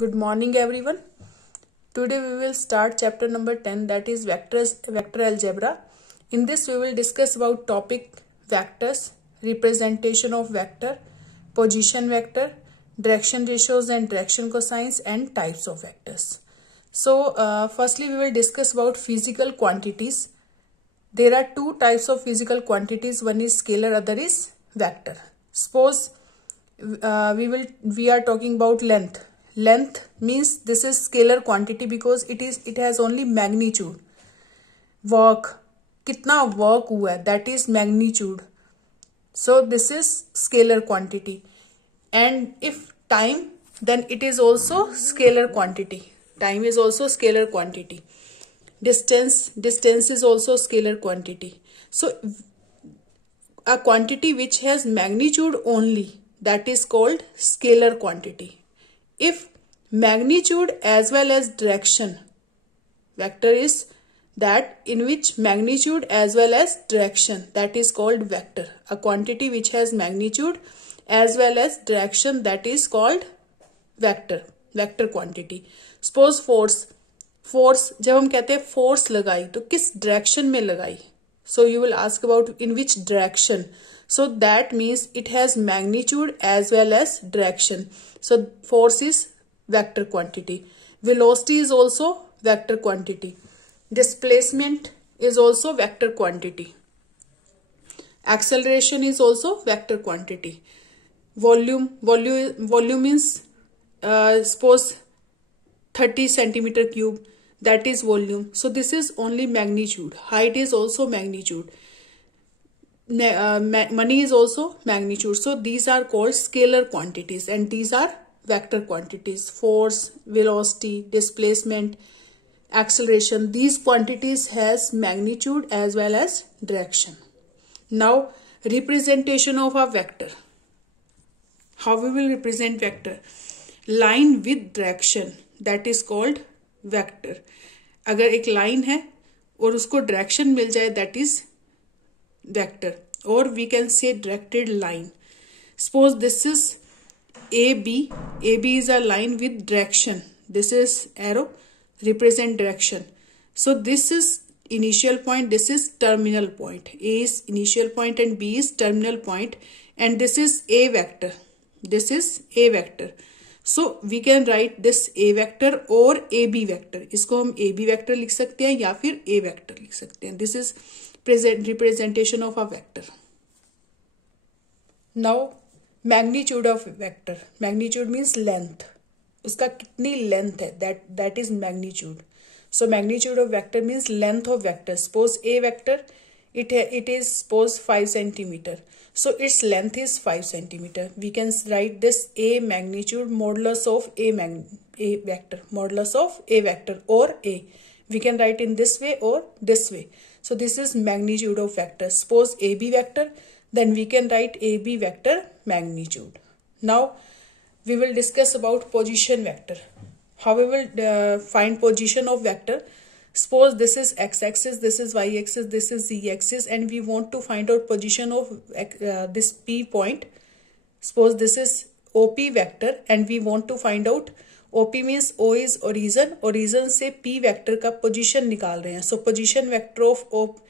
Good morning everyone. Today we will start chapter number 10, that is vector algebra. In this we will discuss about topic vectors, representation of vector, position vector, direction ratios and direction cosines and types of vectors. So firstly we will discuss about physical quantities. There are two types of physical quantities, one is scalar, other is vector. Suppose we are talking about length. Length means this is scalar quantity because it has only magnitude. Work, कितना work हुआ है, that is magnitude. So this is scalar quantity. And if time, then it is also scalar quantity. Time is also scalar quantity. Distance is also scalar quantity. So a quantity which has magnitude only, that is called scalar quantity. If magnitude as well as direction, vector is that in which magnitude as well as direction, that is called vector. A quantity which has magnitude as well as direction, that is called vector quantity. Suppose force जब हम कहते हैं force लगाई तो किस direction में लगाई? So you will ask about in which direction. So that means it has magnitude as well as direction. So force is vector quantity. Velocity is also vector quantity. Displacement is also vector quantity. Acceleration is also vector quantity. Volume means suppose 30 centimeter cube, that is volume. So this is only magnitude. Height is also magnitude. Money is also magnitude. So these are called scalar quantities and these are vector quantities. Force, velocity, displacement, acceleration, these quantities has magnitude as well as direction. Now representation of a vector. How we will represent vector? Line with direction, that is called vector. अगर एक line है और उसको direction मिल जाए, that is vector, or we can say directed line. Suppose this is AB is a line with direction. This is arrow, represent direction. So this is initial point, this is terminal point. A is initial point and B is terminal point, and this is A vector. This is A vector. So we can write this A vector or AB vector. इसको हम AB vector लिख सकते हैं या फिर A vector लिख सकते हैं. This is representation of a vector. Now magnitude of vector. Magnitude means length. उसका कितनी length है, that is magnitude. So magnitude of vector means length of vector. Suppose A vector, it is suppose 5 centimeter. So its length is 5 centimeter. We can write this A magnitude modulus of A vector, modulus of A vector or A. We can write in this way or this way. So this is magnitude of vector. Suppose AB vector, then we can write AB vector magnitude. Now we will discuss about position vector. How we will find position of vector? Suppose this is x-axis, this is y-axis, this is z-axis, and we want to find out position of this P point. Suppose this is OP vector and we want to find out, OP means O is origin से P vector का position निकाल रहे हैं. So position vector of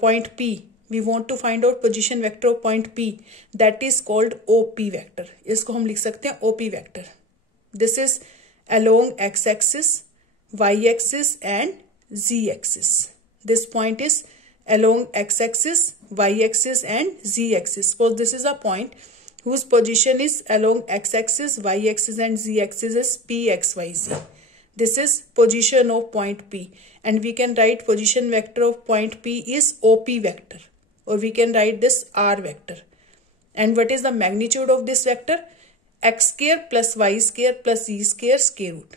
point P, we want to find out position vector of point P, that is called OP vector. इसको हम लिख सकते हैं OP vector. This is along x-axis, y-axis and z-axis. This point is along x-axis, y-axis and z-axis. Suppose this is a point whose position is along x-axis, y-axis and z-axis is p, x, y, z. This is position of point P, and we can write position vector of point P is OP vector, or we can write this R vector. And what is the magnitude of this vector? X square plus y square plus z square square root.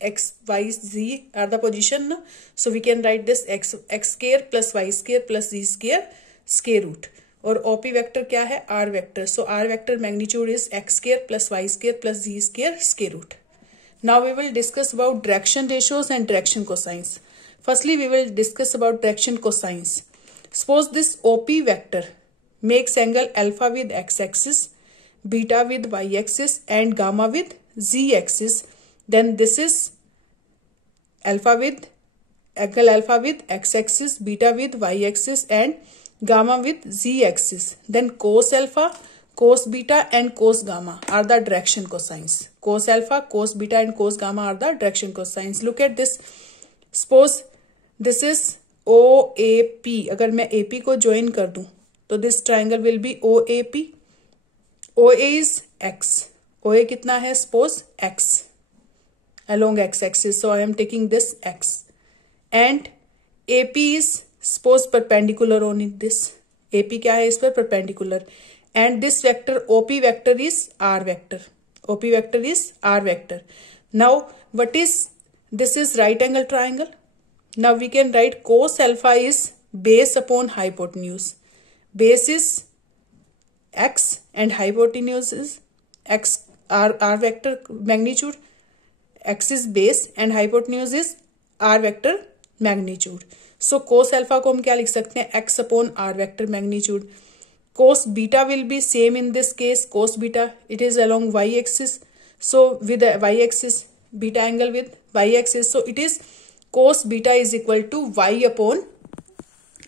X, y, z are the position. No? So we can write this x square plus y square plus z square square root. और OP vector क्या है? R vector. So R vector magnitude is x square plus y square plus z square square root. Now we will discuss about direction ratios and direction cosines. Firstly, we will discuss about direction cosines. Suppose this OP vector makes angle alpha with x-axis beta with y axis and gamma with z axis. Then this is alpha with x axis, beta with y axis and gamma with z axis. Then cos alpha, cos beta and cos gamma are the direction cosines. Cos alpha, cos beta and cos gamma are the direction cosines. Look at this. Suppose this is OAP. अगर मैं AP को join कर दूं तो this triangle will be OAP. OA is x. OA कितना है? Suppose x along x axis. So I am taking this x. And AP is suppose perpendicular on this. AP क्या है? इस पर perpendicular. And this vector OP vector is R vector. OP vector is R vector. Now what is this? Is right angle triangle. Now we can write cos alpha is base upon hypotenuse. Base is x and hypotenuse is x. R vector magnitude. X is base and hypotenuse is R vector magnitude. So cos alpha को हम क्या लिख सकते हैं? X upon R vector magnitude. Cos beta will be same in this case. Cos beta, it is along y axis. So with the y axis, beta angle with y axis. So it is cos beta is equal to y upon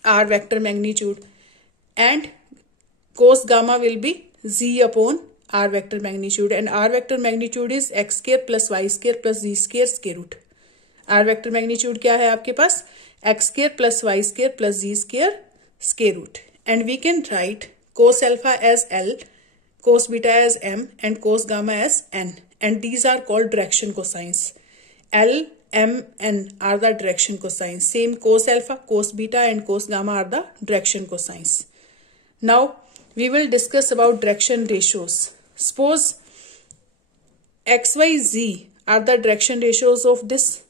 R vector magnitude. And cos gamma will be z upon R vector magnitude. And R vector magnitude is x square plus y square plus z square square root. R vector magnitude क्या है आपके पास? X square plus y square plus z square square root. And we can write cos alpha as L, cos beta as M and cos gamma as N. And these are called direction cosines. L, M, N are the direction cosines. Same cos alpha, cos beta and cos gamma are the direction cosines. Now we will discuss about direction ratios. Suppose x, y, z are the direction ratios of this.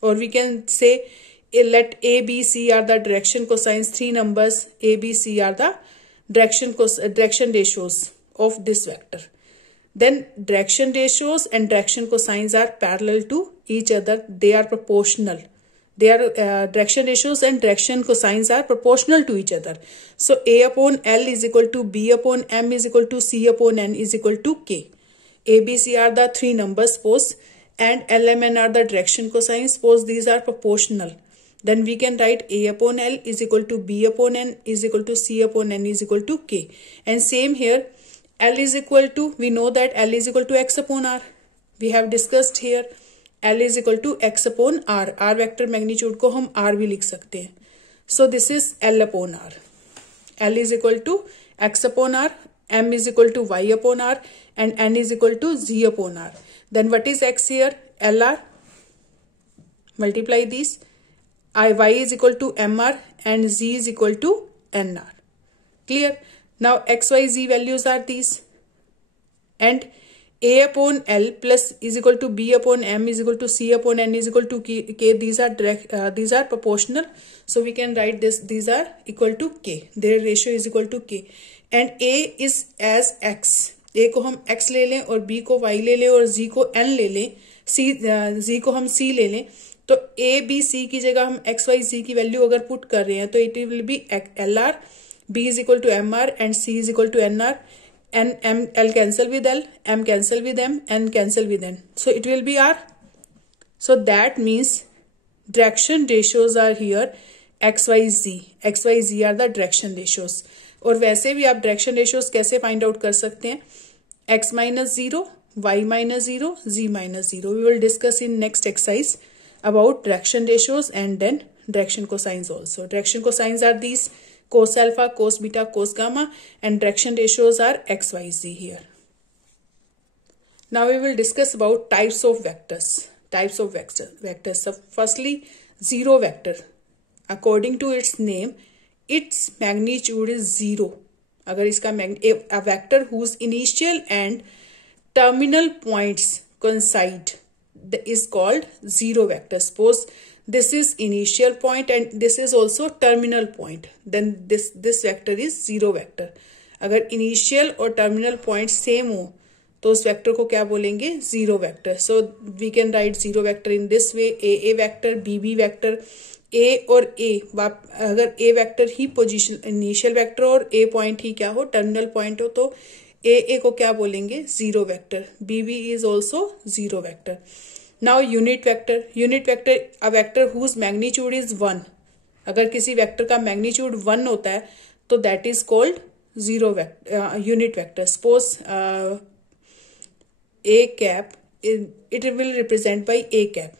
Or we can say let A, B, C are the direction cosines. Three numbers A, B, C are the direction ratios of this vector. Then direction ratios and direction cosines are parallel to each other. They are proportional. They are direction ratios and direction cosines are proportional to each other. So A upon L is equal to B upon M is equal to C upon N is equal to K. A, B, C are the three numbers suppose, and L, M, N are the direction cosines. Suppose these are proportional. Then we can write A upon L is equal to B upon N is equal to C upon N is equal to K. And same here, L is equal to, we know that L is equal to X upon R. We have discussed here L is equal to X upon R. R vector magnitude को हम R भी लिख सकते हैं. So this is L upon R. L is equal to X upon R, M is equal to Y upon R and N is equal to Z upon R. Then what is X here? LR. Multiply these. Y is equal to MR and Z is equal to NR. Clear? Now X, Y, Z values are these. And A upon L plus is equal to B upon M is equal to C upon N is equal to K. These are proportional. So we can write this. These are equal to K. Their ratio is equal to K. And A is as X. A को हम X ले लें और B को Y ले लें और Z को N ले लें. Z को हम C ले लें. तो A, B, C की जगह हम X, Y, Z की वैल्यू अगर पुट कर रहे हैं तो it will be LR, B is equal to MR and C is equal to NR. And L cancel with L, M cancel with M, N cancel with N. So it will be R. So that means direction ratios are here X, Y, Z. X, Y, Z are the direction ratios. और वैसे भी आप direction ratios कैसे find out कर सकते हैं? X minus 0, Y minus 0, Z minus 0. We will discuss in next exercise about direction ratios and then direction cosines also. Direction cosines are these: cos alpha, cos beta, cos gamma, and direction ratios are x, y, z here. Now we will discuss about types of vectors. Types of vectors. So firstly, zero vector. According to its name, its magnitude is zero. अगर इसका a vector whose initial and terminal points coincide is called zero vector. Suppose this is initial point and this is also terminal point, then this vector is zero vector. अगर initial और terminal point same हो तो उस vector को क्या बोलेंगे? Zero vector. So we can write zero vector in this way: A vector, B vector. A और A, अगर ए वेक्टर ही पोजीशन इनिशियल वेक्टर और ए पॉइंट ही क्या हो? टर्मिनल पॉइंट हो, तो ए को क्या बोलेंगे, zero vector. B is also zero vector. Now unit vector a vector whose magnitude is 1. अगर किसी वेक्टर का मैग्नीट्यूड 1 होता है तो that is called zero vector, unit vector. Suppose a cap, it will represent by a cap.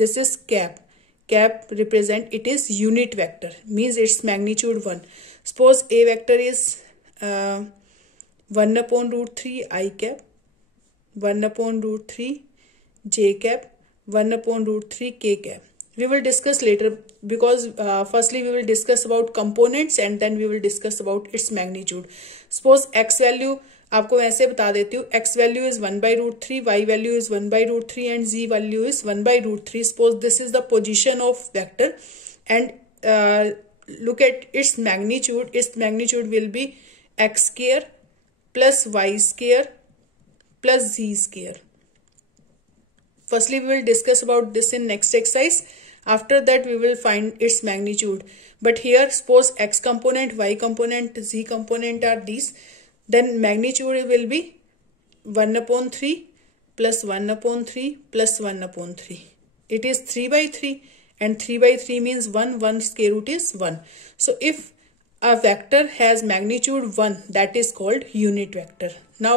This is cap. Cap represent, it is unit vector, means its magnitude 1. Suppose a vector is 1 upon root 3 I cap, 1 upon root 3 j cap, 1 upon root 3 k cap. We will discuss later, because firstly we will discuss about components and then we will discuss about its magnitude. Suppose x value, आपको ऐसे बता देती हूँ, x value is 1/√3, y value is 1/√3 and z value is 1/√3. Suppose this is the position of vector and look at its magnitude. Its magnitude will be x square plus y square plus z square. Firstly, we will discuss about this in next exercise. After that, we will find its magnitude. But here, suppose x component, y component, z component are these. Then magnitude will be 1/3 plus 1/3 plus 1/3. It is 3/3 and 3/3 means 1 square root is 1. So if a vector has magnitude 1, that is called unit vector. Now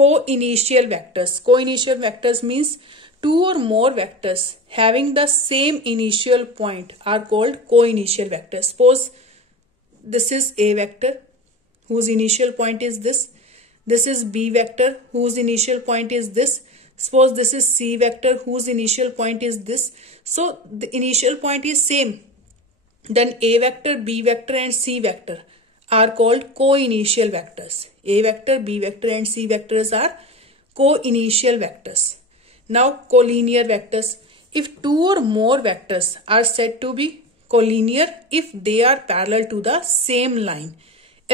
co-initial vectors. Co-initial vectors means two or more vectors having the same initial point are called co-initial vectors. Suppose this is a vector whose initial point is this. This is b vector whose initial point is this. Suppose this is c vector whose initial point is this. So the initial point is same. Then a vector, b vector and c vector are called co-initial vectors. A vector, b vector and c vectors are co-initial vectors. Now collinear vectors. If two or more vectors are said to be collinear if they are parallel to the same line,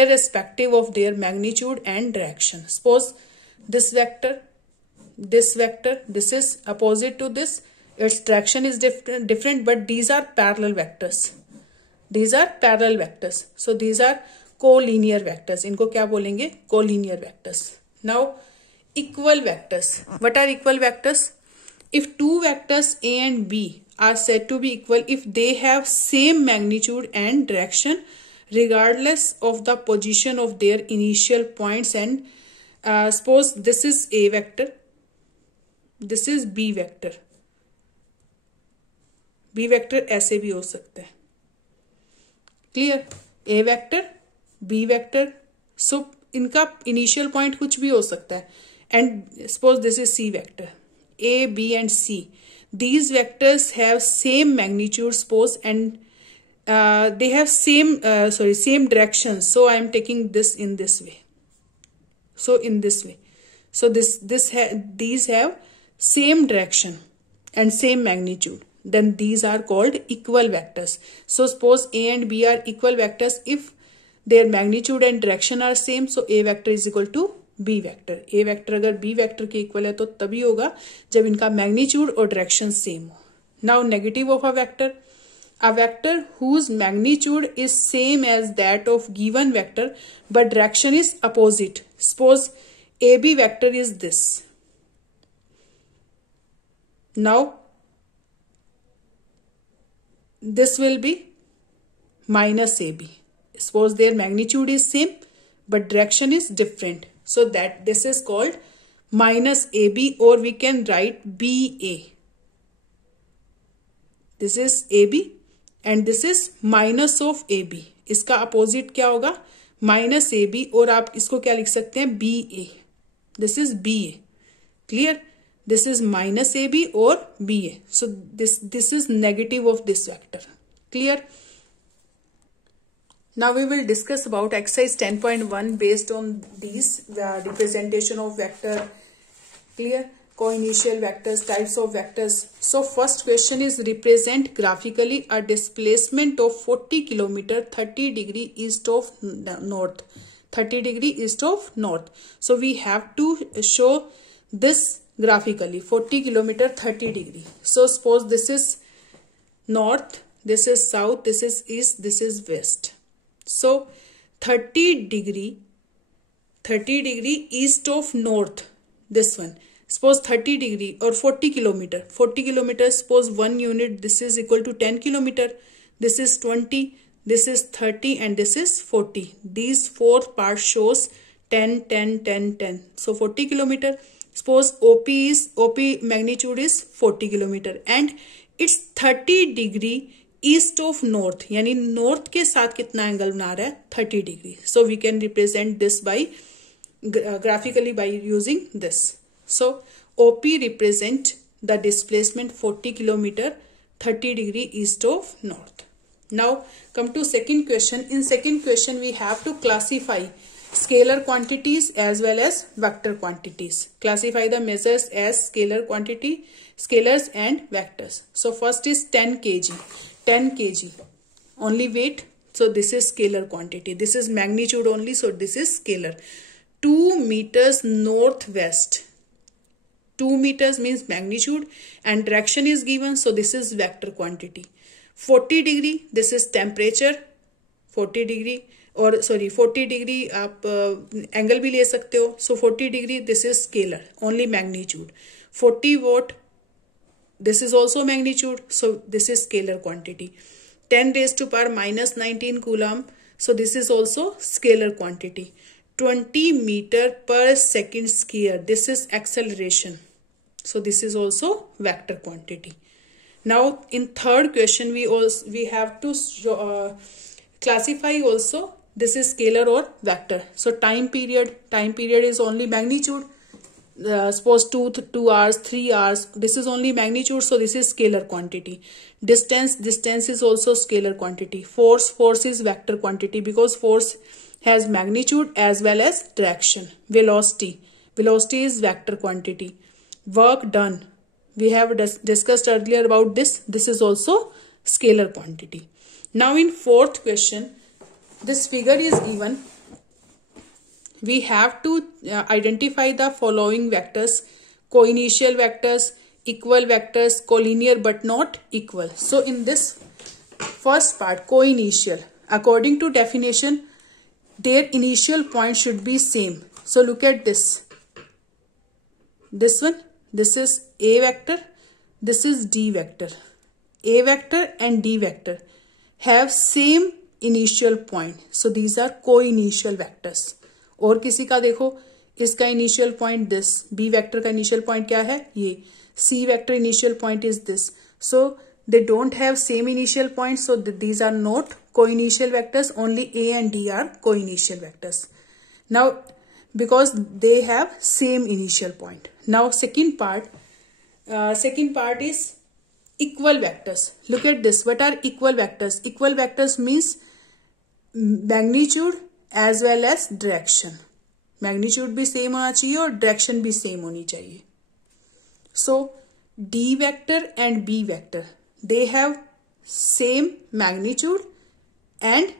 irrespective of their magnitude and direction. Suppose this vector, this is opposite to this. Its direction is different, but these are parallel vectors. These are parallel vectors. So these are collinear vectors. इनको क्या बोलेंगे? Collinear vectors. Now equal vectors. What are equal vectors? If two vectors A and B are said to be equal if they have same magnitude and direction, regardless of the position of their initial points. And suppose this is a vector, this is b vector. b vector ऐसे भी हो सकता है. Clear? a vector, b vector. So इनका initial point कुछ भी हो सकता है. And suppose this is c vector, a, b and c. These vectors have same magnitude, suppose, and they have same direction. So I am taking this in this way. So in this way. So these have same direction and same magnitude. Then these are called equal vectors. So suppose A and B are equal vectors if their magnitude and direction are same. So A vector is equal to B vector. A vector अगर B vector के equal है तो तभी होगा जब इनका magnitude और direction same हो. Now negative of a vector. A vector whose magnitude is same as that of given vector but direction is opposite. Suppose AB vector is this. Now this will be minus AB. Suppose their magnitude is same but direction is different. So that this is called minus AB, or we can write BA. This is AB and this is minus of AB. इसका opposite क्या होगा? Minus AB, और आप इसको क्या लिख सकते हैं? BA. This is BA. Clear? This is minus AB or BA. So this is negative of this vector. Clear? Now we will discuss about exercise 10.1 based on these representation of vector. Clear? Co-initial vectors, types of vectors. So first question is represent graphically a displacement of 40 km 30 degree east of north. 30 degree east of north. So we have to show this graphically, 40 km 30 degree. So suppose this is north, this is south, this is east, this is west. So 30 30 degree east of north, this one, suppose 30 degree or 40 kilometer. 40 kilometer, suppose 1 unit, this is equal to 10 kilometer. This is 20, this is 30, and this is 40. These four parts shows 10, 10, 10, 10. So 40 kilometer. Suppose OP magnitude is 40 kilometer and it's 30 degree east of north, यानी north के साथ कितना angle बना रहा है 30 degree. So we can represent this by graphically by using this. So OP represent the displacement 40 kilometer 30 degree east of north. Now come to second question. In second question we have to classify scalar quantities as well as vector quantities. Classify the measures as scalar quantity, scalars and vectors. So first is 10 kg. 10 kg only weight. So this is scalar quantity. This is magnitude only. So this is scalar. 2 meters northwest. 2 meters means magnitude and direction is given. So this is vector quantity. 40 degree. This is temperature. 40 degree. और sorry 40 degree आप angle भी ले सकते हो. सो 40 degree this is scalar only magnitude. 40 what this is also magnitude. So this is scalar quantity. 10 raised to power minus 19 coulomb. So this is also scalar quantity. 20 meter per second square. This is acceleration. So this is also vector quantity. Now in third question we have to classify also. This is scalar or vector. So time period is only magnitude. Suppose 2 hours, 3 hours. This is only magnitude. So this is scalar quantity. Distance is also scalar quantity. Force is vector quantity because force has magnitude as well as direction. Velocity is vector quantity. Work done, we have discussed earlier about this. This is also scalar quantity. Now in fourth question, this figure is given. We have to identify the following vectors: co-initial vectors, equal vectors, collinear but not equal. So in this first part, co-initial, according to definition, their initial point should be same. So look at this. This one, this is A vector, this is D vector. A vector and D vector have same initial point. So these are co-initial vectors. और किसी का देखो, इसका initial point this. B vector का initial point क्या है? ये. C vector initial point is this. So they don't have same initial point. So these are not co-initial vectors. Only A and D are co-initial vectors. Now because they have same initial point. Now second part is equal vectors. Look at this. What are equal vectors? Equal vectors means magnitude as well as direction. Magnitude भी same होना चाहिए और direction भी same होनी चाहिए. So D vector and B vector, they have same magnitude and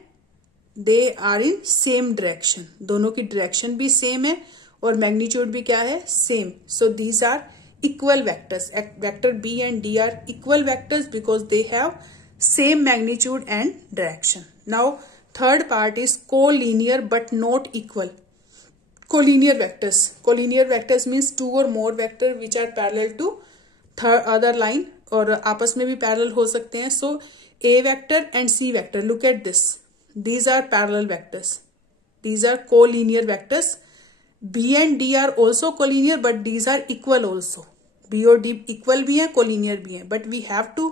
they are in same direction. दोनों की direction भी same है और magnitude भी क्या है? Same. So these are equal vectors. Vector B and D are equal vectors because they have same magnitude and direction. Now third part is collinear but not equal. Collinear vectors. Collinear vectors means two or more vector which are parallel to other line और आपस में भी parallel हो सकते हैं. So A vector and C vector. Look at this. These are parallel vectors. These are collinear vectors. B and D are also collinear but these are equal also. B और D equal भी हैं, collinear भी हैं. But we have to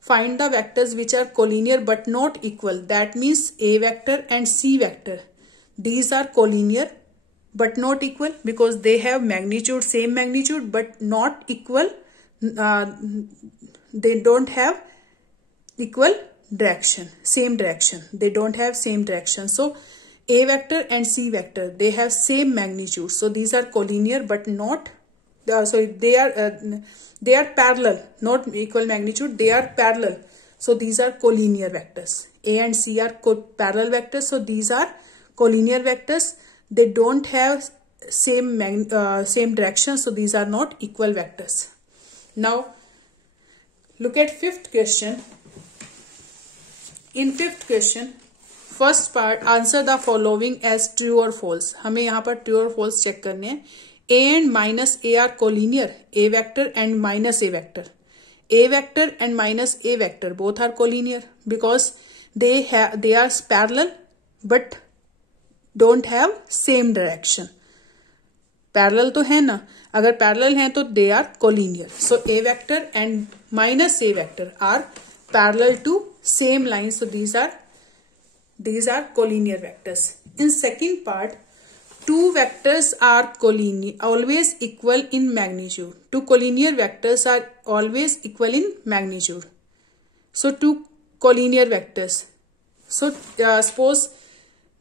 find the vectors which are collinear but not equal. That means A vector and C vector. These are collinear but not equal because they have magnitude, same magnitude but not equal. They don't have equal direction, same direction. They don't have same direction. So A vector and C vector, they have same magnitude. So these are collinear but not, they are parallel, not equal magnitude. They are parallel. So these are collinear vectors. A and C are parallel vectors. So these are collinear vectors. They don't have same direction. So these are not equal vectors. Now look at fifth question. In fifth question, first part, answer the following as true और false. हमें यहाँ पर true और false check करने हैं। A and minus A are collinear, A vector and minus A vector, a vector and minus a vector both are collinear because they are parallel but don't have same direction. Parallel तो है ना, अगर parallel हैं तो they are collinear. So a vector and minus a vector are parallel to same line. So these are collinear vectors. In second part, two vectors are collinear, always equal in magnitude. Two collinear vectors are always equal in magnitude. So two collinear vectors. So suppose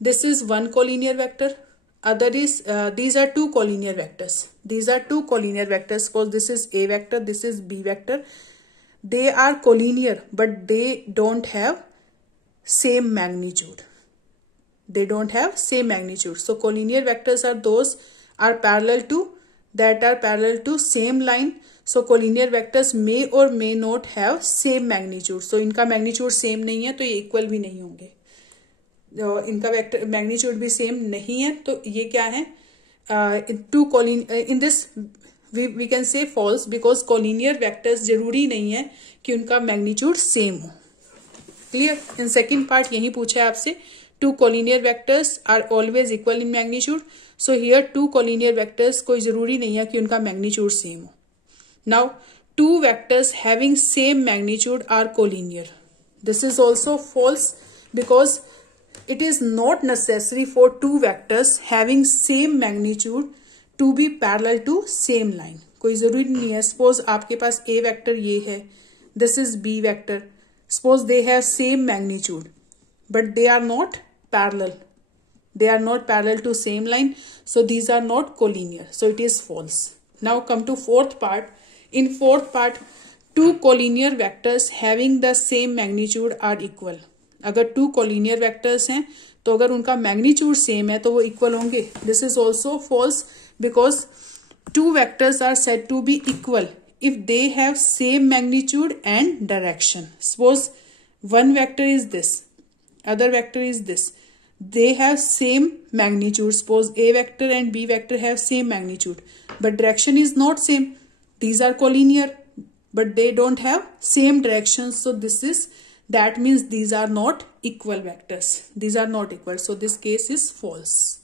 this is one collinear vector. Other is these are two collinear vectors. These are two collinear vectors. Suppose this is A vector, this is B vector. They are collinear, but they don't have same magnitude. They don't have same magnitude. So collinear vectors are those are parallel to same line. So collinear vectors may or may not have same magnitude. So इनका magnitude same नहीं है तो ये equal भी नहीं होंगे। इनका vector magnitude भी same नहीं है तो ये क्या है? In this we can say false because collinear vectors जरूरी नहीं है कि उनका magnitude same हो। Clear? In second part यही पूछा है आपसे। Two collinear vectors are always equal in magnitude. So here two collinear vectors कोई जरूरी नहीं है कि उनका magnitude same हो. Now two vectors having same magnitude are collinear. This is also false because it is not necessary for two vectors having same magnitude to be parallel to same line. कोई जरूरी नहीं है। Suppose आपके पास A vector ये है, this is B vector. Suppose they have same magnitude, but they are not parallel. They are not parallel to same line. So these are not collinear. So it is false. Now come to fourth part. In fourth part, two collinear vectors having the same magnitude are equal. अगर two collinear vectors हैं तो अगर उनका magnitude same है तो वो equal होंगे. This is also false because two vectors are said to be equal if they have same magnitude and direction. Suppose one vector is this, other vector is this. They have same magnitude. Suppose A vector and B vector have same magnitude, but direction is not same. These are collinear, but they don't have same direction. So that means these are not equal vectors. These are not equal. So this case is false.